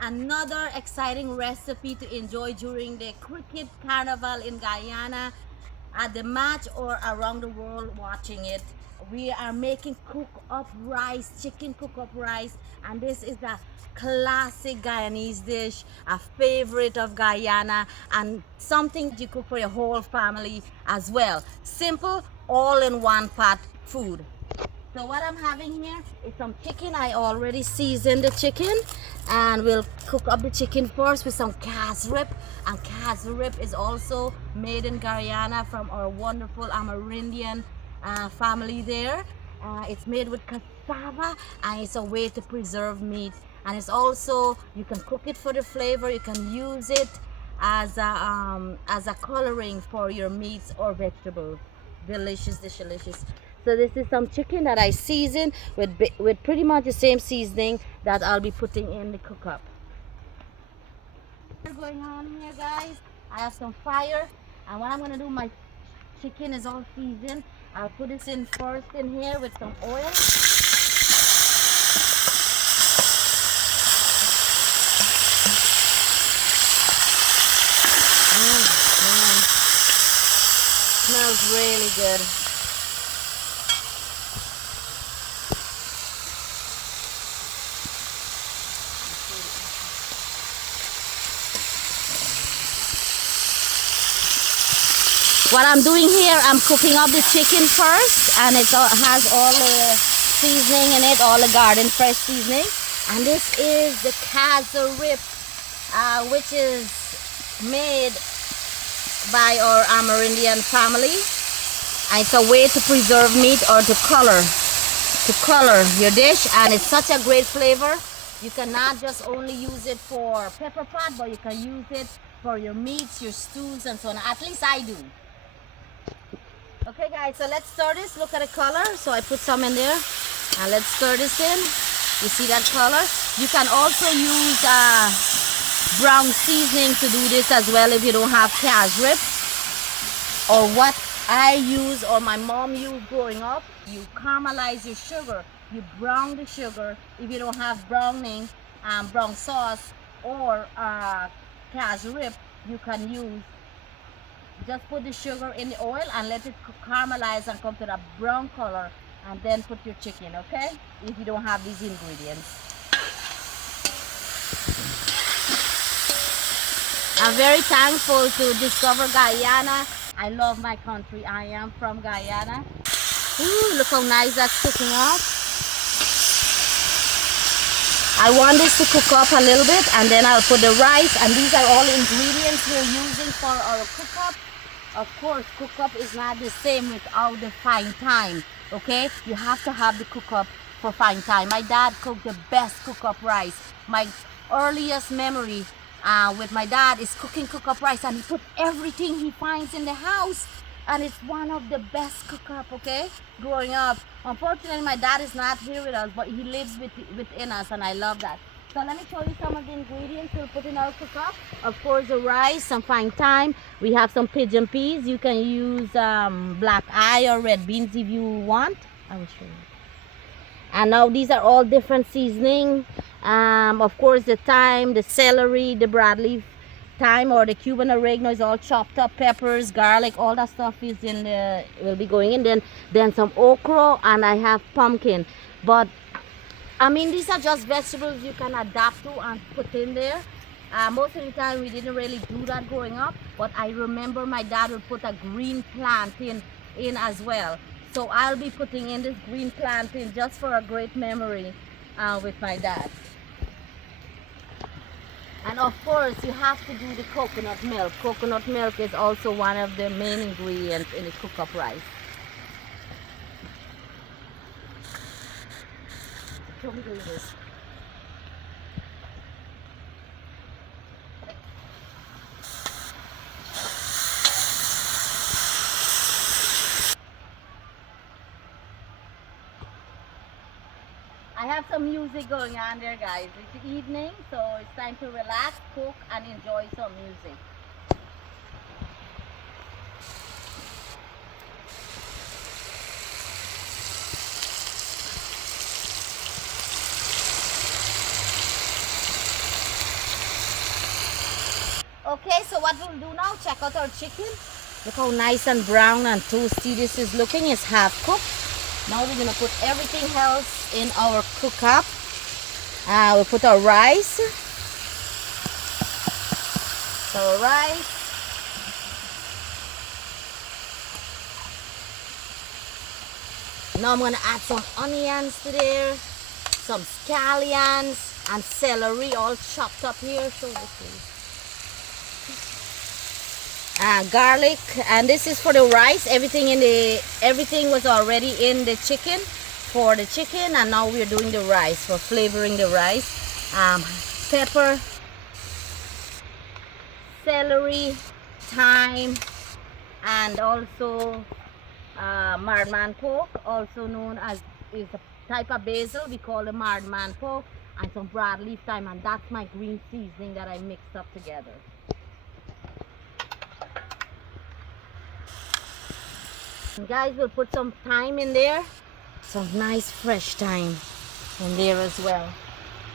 Another exciting recipe to enjoy during the cricket carnival in Guyana, at the match or around the world watching it. We are making cook up rice, chicken cook up rice, and this is a classic Guyanese dish, a favorite of Guyana, and something you cook for your whole family as well. Simple, all in one pot food. So what I'm having here is some chicken. I already seasoned the chicken, and we'll cook up the chicken first with some casareep. And casareep is also made in Guyana from our wonderful Amerindian family there. It's made with cassava, and it's a way to preserve meat. And it's also, you can cook it for the flavor. You can use it as a coloring for your meats or vegetables. Delicious, delicious. So this is some chicken that I season with pretty much the same seasoning that I'll be putting in the cookup. What's going on here, guys? I have some fire, and what I'm gonna do, my chicken is all seasoned. I'll put this in first in here with some oil. Man. Smells really good. What I'm doing here, I'm cooking up the chicken first, and it has all the seasoning in it, all the garden fresh seasoning. And this is the casareep, which is made by our Amerindian family. And it's a way to preserve meat or to color your dish, and it's such a great flavor. You cannot just only use it for pepper pot, but you can use it for your meats, your stews, and so on. At least I do. Okay guys, so let's stir this. Look at the color. So I put some in there, and let's stir this in. You see that color? You can also use brown seasoning to do this as well if you don't have casareep. Or what I use or my mom used growing up, you caramelize your sugar. You brown the sugar. If you don't have browning, brown sauce or casareep, you can use, just put the sugar in the oil and let it caramelize and come to that brown color, and then put your chicken, okay? If you don't have these ingredients. I'm very thankful to discover Guyana. I love my country. I am from Guyana. Ooh, look how nice that's cooking up. I want this to cook up a little bit, and then I'll put the rice, and these are all ingredients we're using for our cookup. Of course, cookup is not the same without the fine thyme, okay? You have to have the cookup for fine thyme. My dad cooked the best cookup rice. My earliest memory with my dad is cooking cookup rice, and he put everything he finds in the house, and it's one of the best cookup, okay? Growing up. Unfortunately, my dad is not here with us, but he lives within us, and I love that. So let me show you some of the ingredients we'll put in our cookup. Of course, the rice, some fine thyme. We have some pigeon peas. You can use black eye or red beans if you want. I will show you. And now these are all different seasoning. Of course, the thyme, the celery, the broadleaf thyme or the Cuban oregano is all chopped up. Peppers, garlic, all that stuff is in the, will be going in. Then some okra, and I have pumpkin. But I mean, these are just vegetables you can adapt to and put in there. Most of the time we didn't really do that growing up, but I remember my dad would put a green plantain in as well. So I'll be putting in this green plantain just for a great memory with my dad. And of course, you have to do the coconut milk. Coconut milk is also one of the main ingredients in the cook-up rice. Show me doing this. I have some music going on there, guys. It's evening, so it's time to relax, cook, and enjoy some music. Okay, so what we'll do now, check out our chicken. Look how nice and brown and toasty this is looking. It's half cooked. Now we're gonna put everything else in our cookup. We'll put our rice. So rice. Now I'm gonna add some onions to there, some scallions and celery all chopped up here. So this is garlic, and this is for the rice. Everything was already in the chicken for the chicken, and now we're doing the rice for flavoring the rice. Pepper, celery, thyme, and also marman pork, also known as is a type of basil. We call it marman pork, and some broadleaf thyme, and that's my green seasoning that I mixed up together. And guys, we'll put some thyme in there, some nice fresh thyme in there as well.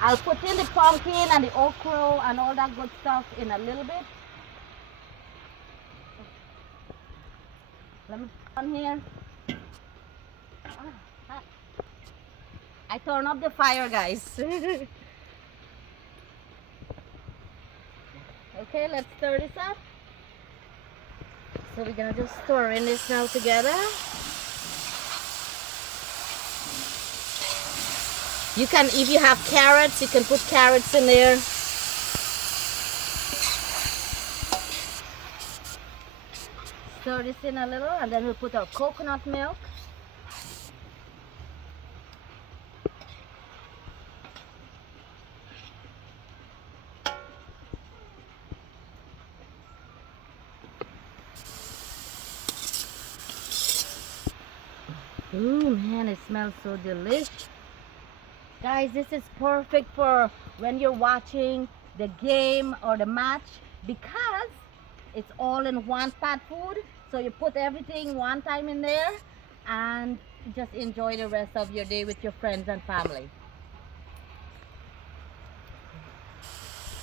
I'll put in the pumpkin and the okro and all that good stuff in a little bit. Let me put on here. I turn up the fire, guys. Okay, let's stir this up. So we're gonna just stir in this now together. You can, if you have carrots, you can put carrots in there. Stir this in a little, and then we'll put our coconut milk. Ooh, man, it smells so delicious. Guys, this is perfect for when you're watching the game or the match, because it's all in one pot food. So you put everything one time in there and just enjoy the rest of your day with your friends and family.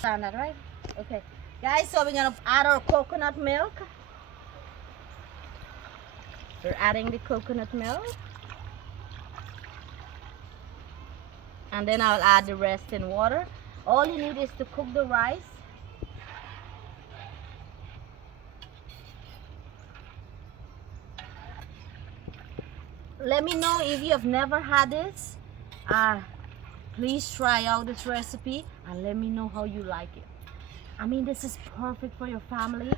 Sound that right? Okay. Guys, so we're gonna add our coconut milk. We're adding the coconut milk. And then I'll add the rest in water. All you need is to cook the rice. Let me know if you have never had this. Please try out this recipe and let me know how you like it. I mean, this is perfect for your family.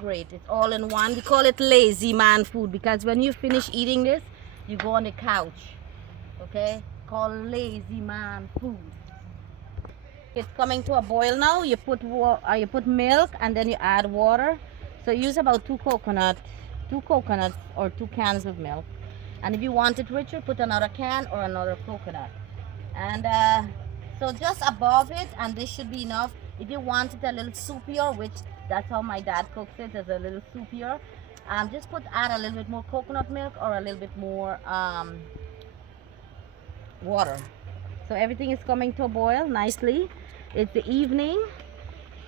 Great. It's all in one. We call it lazy man food because when you finish eating this, you go on the couch. Okay, called lazy man food. It's coming to a boil now. You put milk and then you add water. So use about two coconuts or 2 cans of milk. And if you want it richer, put another can or another coconut. And so just above it, and this should be enough. If you want it a little soupier, which that's how my dad cooks it, as a little soupier, just add a little bit more coconut milk or a little bit more water. So everything is coming to a boil nicely. It's the evening.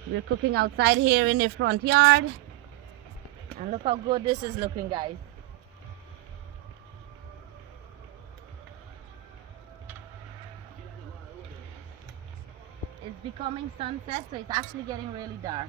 We're cooking outside here in the front yard, and look how good this is looking, guys. It's becoming sunset, so it's actually getting really dark.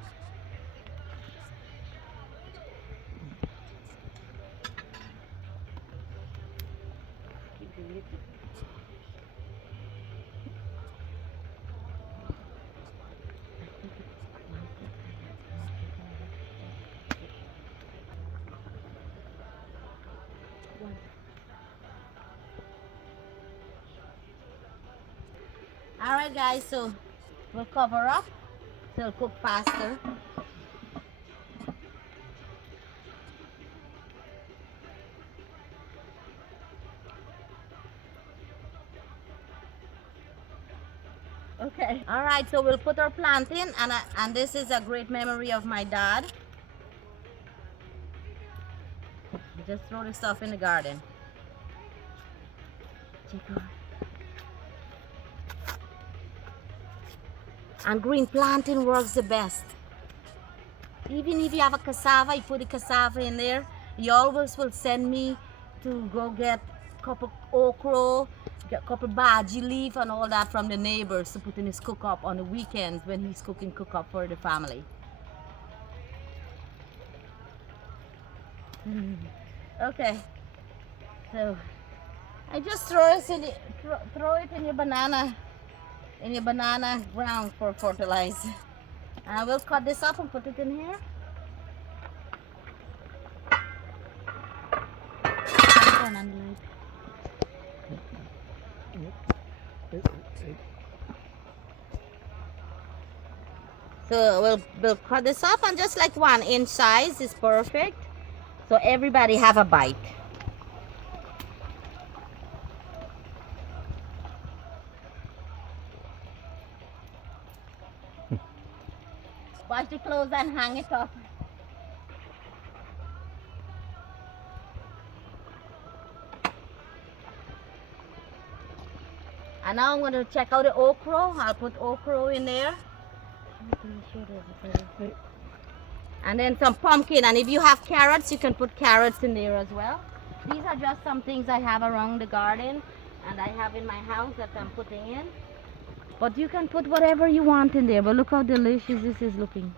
Alright guys, so we'll cover up so it'll cook faster. Okay. Alright, so we'll put our plant in, and this is a great memory of my dad. Just throw the stuff in the garden. And green plantain works the best. Even if you have a cassava, you put the cassava in there. He always will send me to go get a couple okro, get a couple bagi leaf and all that from the neighbors to put in his cookup on the weekends when he's cooking cookup for the family. Okay, so I just throw it in your banana ground for fertilizer. I will cut this up and put it in here. So we'll cut this up, and just like 1 inch size is perfect. So everybody have a bite. Wash the clothes and hang it up. And now I'm going to check out the okro. I'll put okro in there. And then some pumpkin. And if you have carrots, you can put carrots in there as well. These are just some things I have around the garden and I have in my house that I'm putting in. But you can put whatever you want in there. But look how delicious this is looking.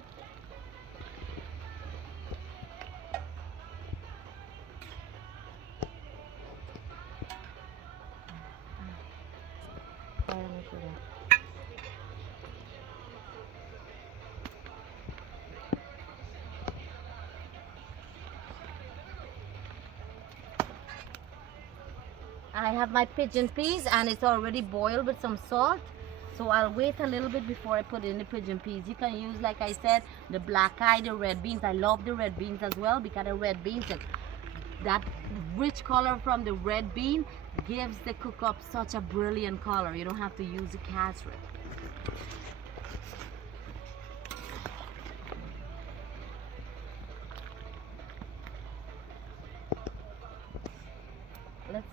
I have my pigeon peas and it's already boiled with some salt. So I'll wait a little bit before I put in the pigeon peas. You can use, like I said, the black eye, the red beans. I love the red beans as well because the red beans, that rich color from the red bean gives the cookup such a brilliant color. You don't have to use the casareep. Let's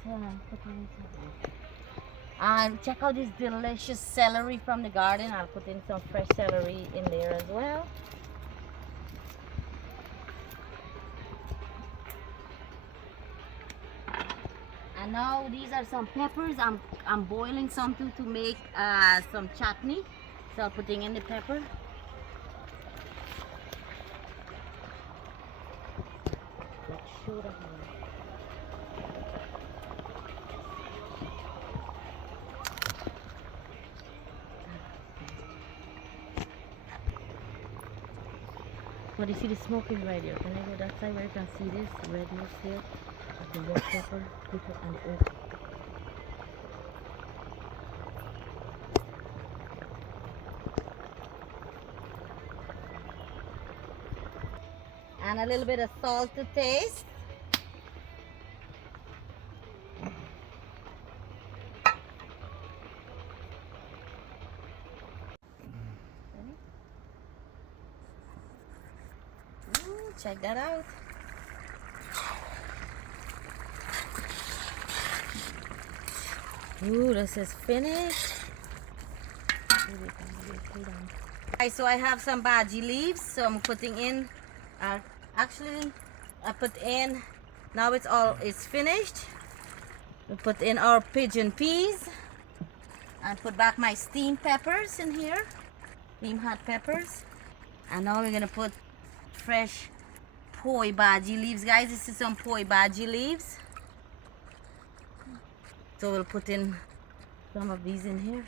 put in some. And check out this delicious celery from the garden. I'll put in some fresh celery in there as well. And now these are some peppers. I'm boiling some to make some chutney. So I'm putting in the pepper. Let's show that one. But you see the smoking right here. Can I go that side where you can see this redness here? Of the red pepper, bitter and oak. And a little bit of salt to taste. Check that out. Ooh, this is finished. Right, so I have some bagi leaves, so I'm putting in. Actually, I put in. Now it's finished. We put in our pigeon peas. And put back my steamed peppers in here, steamed hot peppers. And now we're gonna put fresh poi bagi leaves, guys. This is some poi bagi leaves. So we'll put in some of these in here.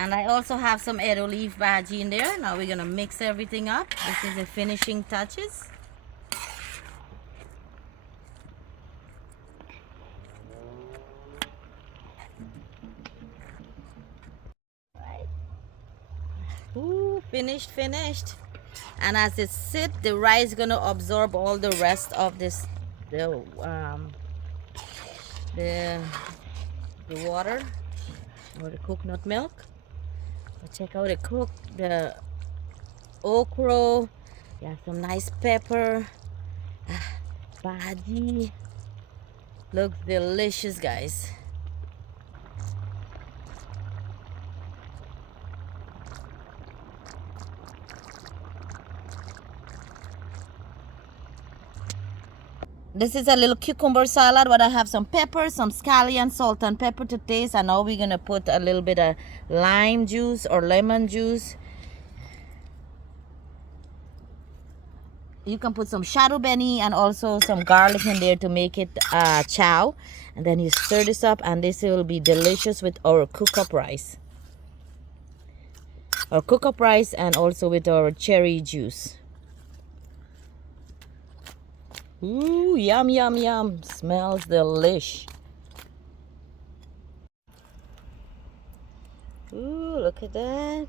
And I also have some arrow leaf bagi in there. Now we're gonna mix everything up. This is the finishing touches. Ooh, finished. And as it sits, the rice is gonna absorb all the rest of this, the water or the coconut milk. But check out the okro. You have some nice pepper. Bagi. Looks delicious, guys. This is a little cucumber salad, but I have some pepper, some scallion, salt and pepper to taste. And now we're going to put a little bit of lime juice or lemon juice. You can put some shadow benny and also some garlic in there to make it chow. And then you stir this up, and this will be delicious with our cook-up rice. Our cook-up rice, and also with our cherry juice. Ooh, yum, yum, yum. Smells delish. Ooh, look at that.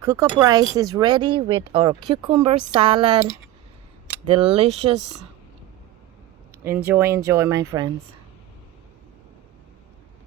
Cook-up rice is ready with our cucumber salad. Delicious. Enjoy, enjoy, my friends.